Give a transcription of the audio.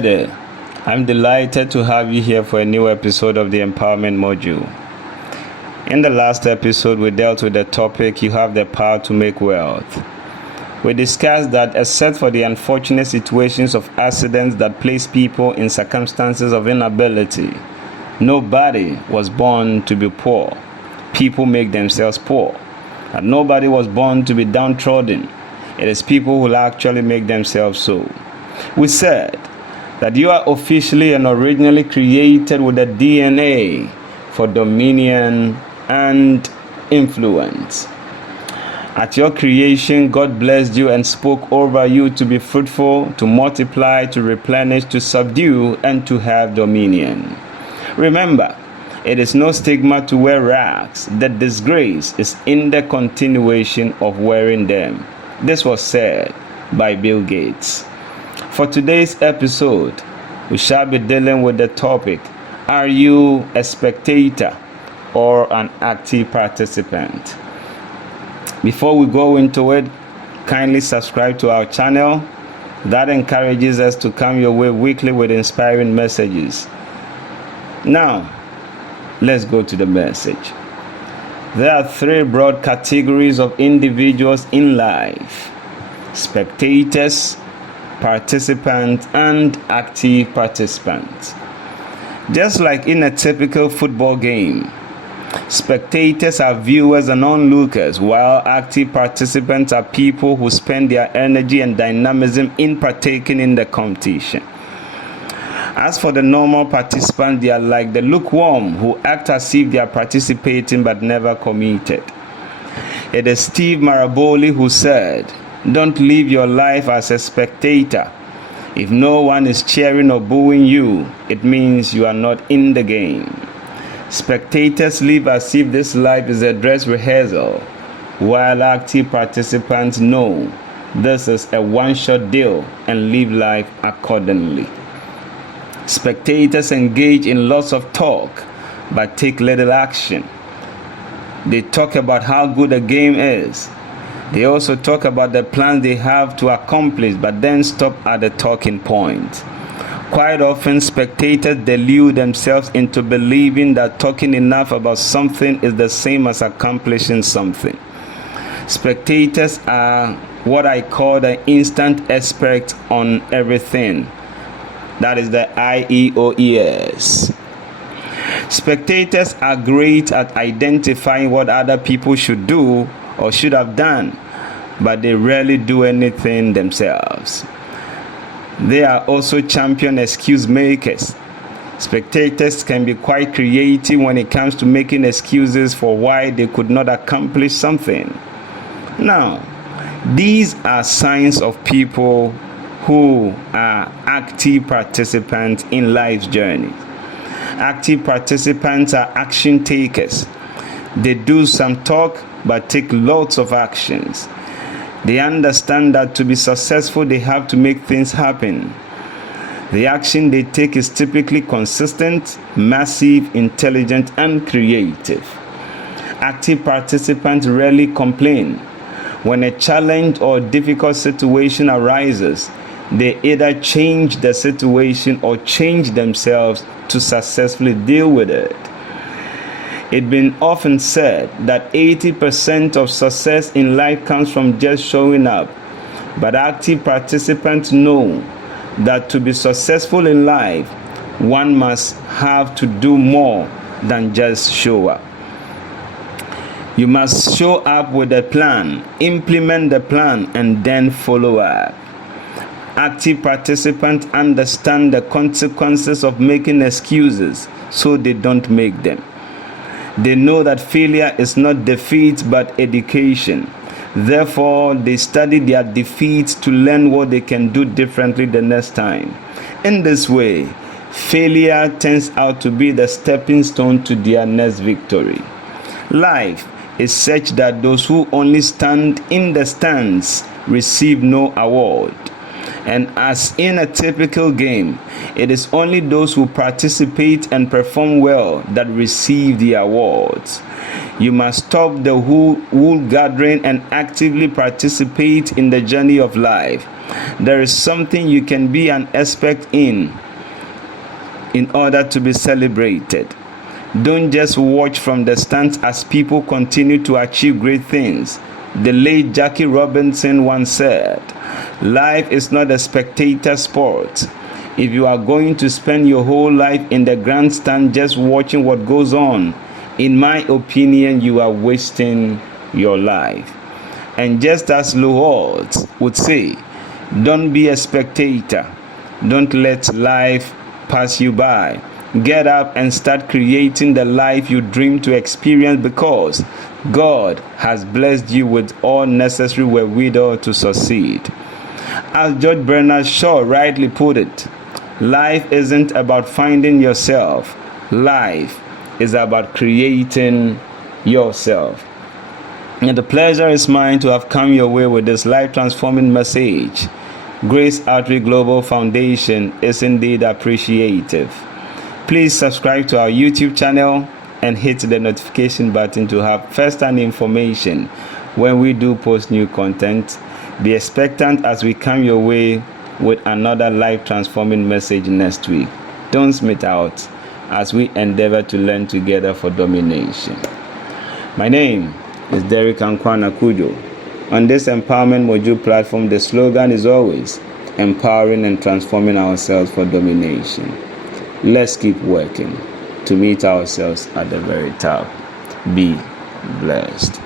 Hi there. I'm delighted to have you here for a new episode of the Empowerment Module. In the last episode, we dealt with the topic, you have the power to make wealth. We discussed that except for the unfortunate situations of accidents that place people in circumstances of inability, nobody was born to be poor. People make themselves poor. And nobody was born to be downtrodden. It is people who actually make themselves so. We said that you are officially and originally created with a DNA for dominion and influence. At your creation, God blessed you and spoke over you to be fruitful, to multiply, to replenish, to subdue, and to have dominion. Remember, it is no stigma to wear rags. The disgrace is in the continuation of wearing them. This was said by Bill Gates. For today's episode, we shall be dealing with the topic, are you a spectator or an active participant? Before we go into it, kindly subscribe to our channel. That encourages us to come your way weekly with inspiring messages. Now, let's go to the message. There are three broad categories of individuals in life: spectators, participants, and active participants. Just like in a typical football game, spectators are viewers and onlookers, while active participants are people who spend their energy and dynamism in partaking in the competition. As for the normal participants, they are like the lukewarm who act as if they are participating but never committed. It is Steve Maraboli who said, "Don't live your life as a spectator. If no one is cheering or booing you, it means you are not in the game." Spectators live as if this life is a dress rehearsal, while active participants know this is a one-shot deal and live life accordingly. Spectators engage in lots of talk but take little action. They talk about how good a game is. They also talk about the plans they have to accomplish, but then stop at the talking point. Quite often, spectators delude themselves into believing that talking enough about something is the same as accomplishing something. Spectators are what I call the instant expert on everything. That is the IEOES. Spectators are great at identifying what other people should do or should have done, but they rarely do anything themselves. They are also champion excuse makers. Spectators can be quite creative when it comes to making excuses for why they could not accomplish something. Now, these are signs of people who are active participants in life's journey. Active participants are action takers. They do some talk but take lots of actions. They understand that to be successful, they have to make things happen. The action they take is typically consistent, massive, intelligent, and creative. Active participants rarely complain. When a challenge or difficult situation arises, they either change the situation or change themselves to successfully deal with it. It's been often said that 80% of success in life comes from just showing up. But active participants know that to be successful in life, one must have to do more than just show up. You must show up with a plan, implement the plan, and then follow up. Active participants understand the consequences of making excuses, so they don't make them. They know that failure is not defeat but education. Therefore, they study their defeats to learn what they can do differently the next time. In this way, failure turns out to be the stepping stone to their next victory. Life is such that those who only stand in the stands receive no award. And as in a typical game, it is only those who participate and perform well that receive the awards. You must stop the wool gathering and actively participate in the journey of life. There is something you can be an expert in order to be celebrated. Don't just watch from the stands as people continue to achieve great things. The late Jackie Robinson once said, "Life is not a spectator sport. If you are going to spend your whole life in the grandstand just watching what goes on, in my opinion, you are wasting your life." And just as Lord would say, don't be a spectator. Don't let life pass you by. Get up and start creating the life you dream to experience, because God has blessed you with all necessary wherewithal to succeed. As George Bernard Shaw rightly put it, life isn't about finding yourself. Life is about creating yourself. And the pleasure is mine to have come your way with this life-transforming message. Grace Outreach Global Foundation is indeed appreciative. Please subscribe to our YouTube channel and hit the notification button to have first-hand information when we do post new content. Be expectant as we come your way with another life-transforming message next week. Don't miss out as we endeavor to learn together for domination. My name is Derek Ankwana Kujo. On this empowerment module platform, the slogan is always empowering and transforming ourselves for domination. Let's keep working to meet ourselves at the very top. Be blessed.